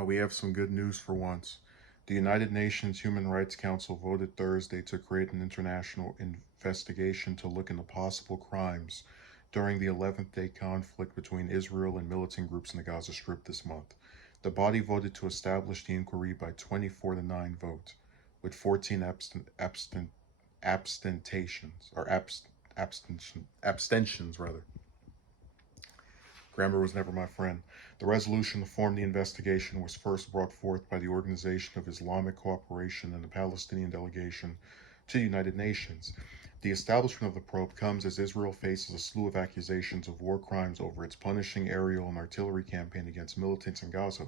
We have some good news for once. The United Nations Human Rights Council voted Thursday to create an international investigation to look into possible crimes during the 11th day conflict between Israel and militant groups in the Gaza Strip this month. The body voted to establish the inquiry by 24 to 9 vote, with 14 abstentions rather. Grammar was never my friend. The resolution to form the investigation was first brought forth by the Organization of Islamic Cooperation and the Palestinian delegation to the United Nations. The establishment of the probe comes as Israel faces a slew of accusations of war crimes over its punishing aerial and artillery campaign against militants in Gaza,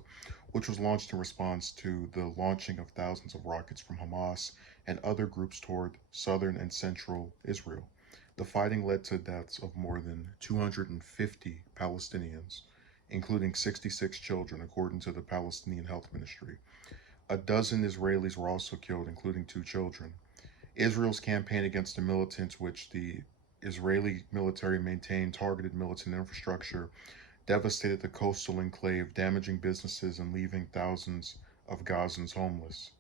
which was launched in response to the launching of thousands of rockets from Hamas and other groups toward southern and central Israel. The fighting led to deaths of more than 250 Palestinians, including 66 children, according to the Palestinian Health Ministry. A dozen Israelis were also killed, including 2 children. Israel's campaign against the militants, which the Israeli military maintained targeted militant infrastructure, devastated the coastal enclave, damaging businesses and leaving thousands of Gazans homeless.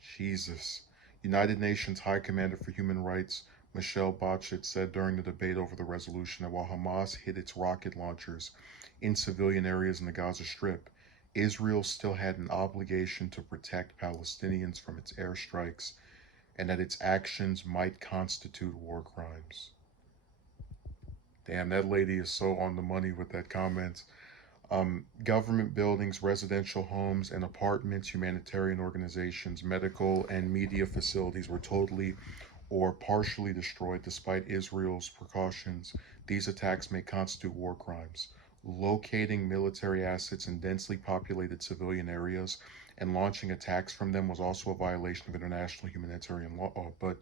Jesus. United Nations High Commander for Human Rights Michelle Bachelet said during the debate over the resolution that while Hamas hit its rocket launchers in civilian areas in the Gaza Strip, Israel still had an obligation to protect Palestinians from its airstrikes and that its actions might constitute war crimes. Damn, that lady is so on the money with that comment. Government buildings, residential homes, and apartments, humanitarian organizations, medical and media facilities were totally or partially destroyed despite Israel's precautions. These attacks may constitute war crimes. Locating military assets in densely populated civilian areas and launching attacks from them was also a violation of international humanitarian law, but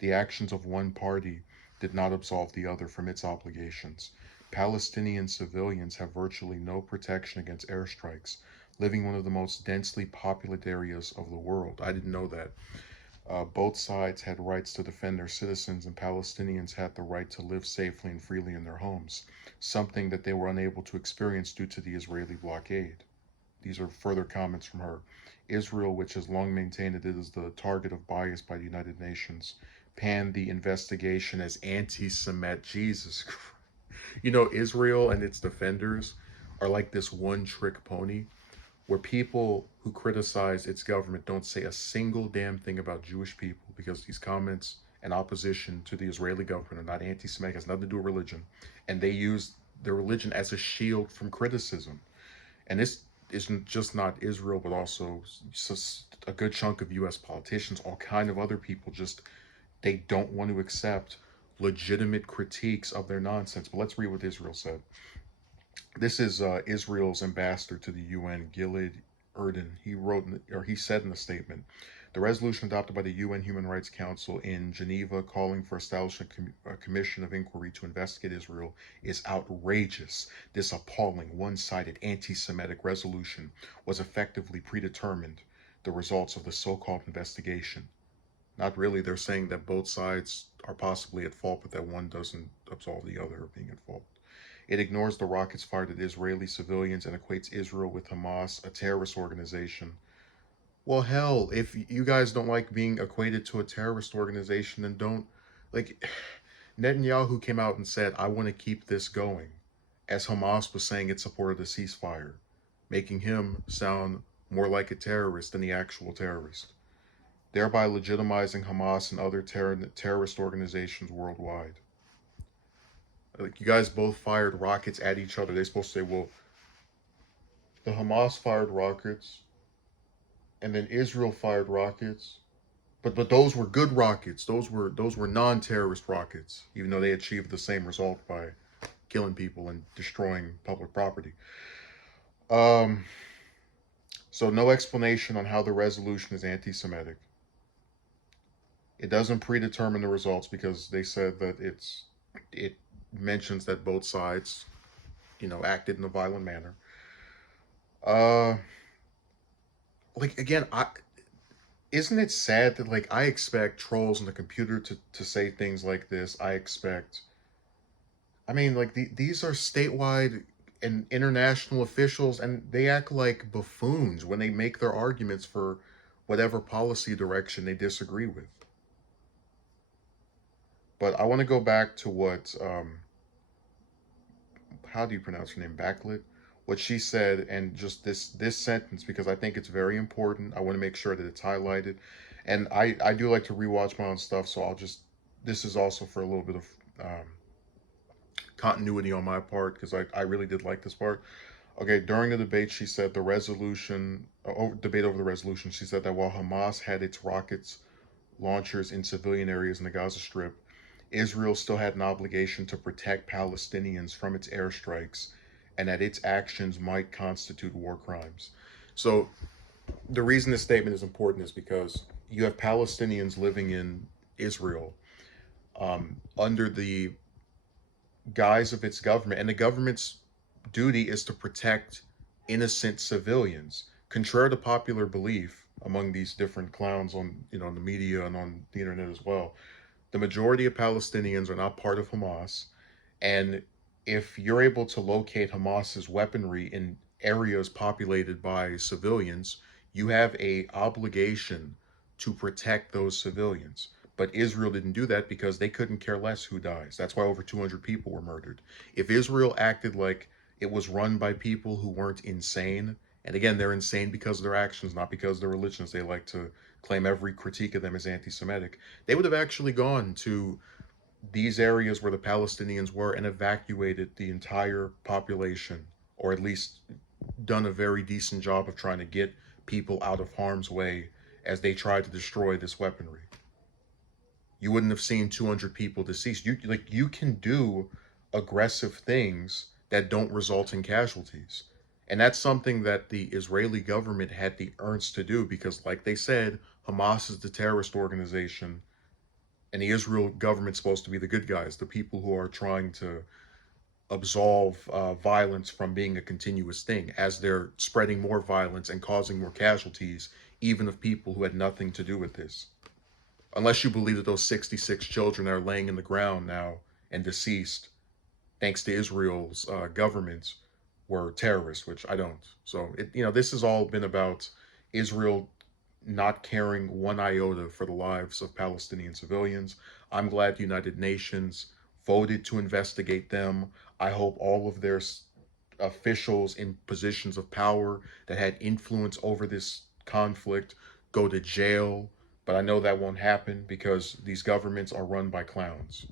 the actions of one party did not absolve the other from its obligations. Palestinian civilians have virtually no protection against airstrikes, living in one of the most densely populated areas of the world. I didn't know that. Both sides had rights to defend their citizens, and Palestinians had the right to live safely and freely in their homes, something that they were unable to experience due to the Israeli blockade. These are further comments from her. Israel, which has long maintained that it is the target of bias by the United Nations, panned the investigation as anti-Semitic. Jesus Christ. You know, Israel and its defenders are like this one-trick pony where people who criticize its government don't say a single damn thing about Jewish people because these comments and opposition to the Israeli government are not anti-Semitic, has nothing to do with religion, and they use their religion as a shield from criticism. And this isn't just not Israel, but also just a good chunk of U.S. politicians, all kind of other people. Just they don't want to accept legitimate critiques of their nonsense. But let's read what Israel said. This is Israel's ambassador to the UN, Gilad Erdan. He said in a statement, the resolution adopted by the UN Human Rights Council in Geneva calling for establishing a commission of inquiry to investigate Israel is outrageous. This appalling, one-sided, anti-Semitic resolution was effectively predetermined the results of the so-called investigation. Not really. They're saying that both sides are possibly at fault, but that one doesn't absolve the other of being at fault. It ignores the rockets fired at Israeli civilians and equates Israel with Hamas, a terrorist organization. Well, hell, if you guys don't like being equated to a terrorist organization, then don't. Like, Netanyahu came out and said, I want to keep this going, as Hamas was saying it supported the ceasefire, making him sound more like a terrorist than the actual terrorist, thereby legitimizing Hamas and other terrorist organizations worldwide. Like, you guys both fired rockets at each other. They're supposed to say, well, the Hamas fired rockets, and then Israel fired rockets. But those were good rockets. Those were non-terrorist rockets, even though they achieved the same result by killing people and destroying public property. Um, so no explanation on how the resolution is anti-Semitic. It doesn't predetermine the results because they said that it mentions that both sides, acted in a violent manner. Uh, like again, isn't it sad that like I expect trolls on the computer to say things like this? I mean, like these are statewide and international officials, and they act like buffoons when they make their arguments for whatever policy direction they disagree with. But I want to go back to what how do you pronounce her name? Backlit. What she said, and just this sentence, because I think it's very important. I want to make sure that it's highlighted, and I do like to rewatch my own stuff, so I'll just, this is also for a little bit of um, continuity on my part, because I really did like this part. Okay, during the debate, she said the resolution, debate over the resolution, she said that while Hamas had its rockets launchers in civilian areas in the Gaza Strip, Israel still had an obligation to protect Palestinians from its airstrikes, and that its actions might constitute war crimes. So the reason this statement is important is because you have Palestinians living in Israel under the guise of its government, and the government's duty is to protect innocent civilians. Contrary to popular belief among these different clowns on, in the media and on the internet as well, the majority of Palestinians are not part of Hamas, and if you're able to locate Hamas's weaponry in areas populated by civilians, you have a obligation to protect those civilians. But Israel didn't do that because they couldn't care less who dies. That's why over 200 people were murdered. If Israel acted like it was run by people who weren't insane, and again, they're insane because of their actions, not because of their religions, they like to claim every critique of them as anti-Semitic, they would have actually gone to these areas where the Palestinians were and evacuated the entire population, or at least done a very decent job of trying to get people out of harm's way as they tried to destroy this weaponry. You wouldn't have seen 200 people deceased. You can do aggressive things that don't result in casualties. And that's something that the Israeli government had the urge to do because, like they said, Hamas is the terrorist organization, and the Israel government's supposed to be the good guys, the people who are trying to absolve violence from being a continuous thing, as they're spreading more violence and causing more casualties, even of people who had nothing to do with this. Unless you believe that those 66 children are laying in the ground now and deceased, thanks to Israel's government, were terrorists, which I don't. So this has all been about Israel not caring one iota for the lives of Palestinian civilians. I'm glad the United Nations voted to investigate them. I hope all of their officials in positions of power that had influence over this conflict go to jail. But I know that won't happen because these governments are run by clowns.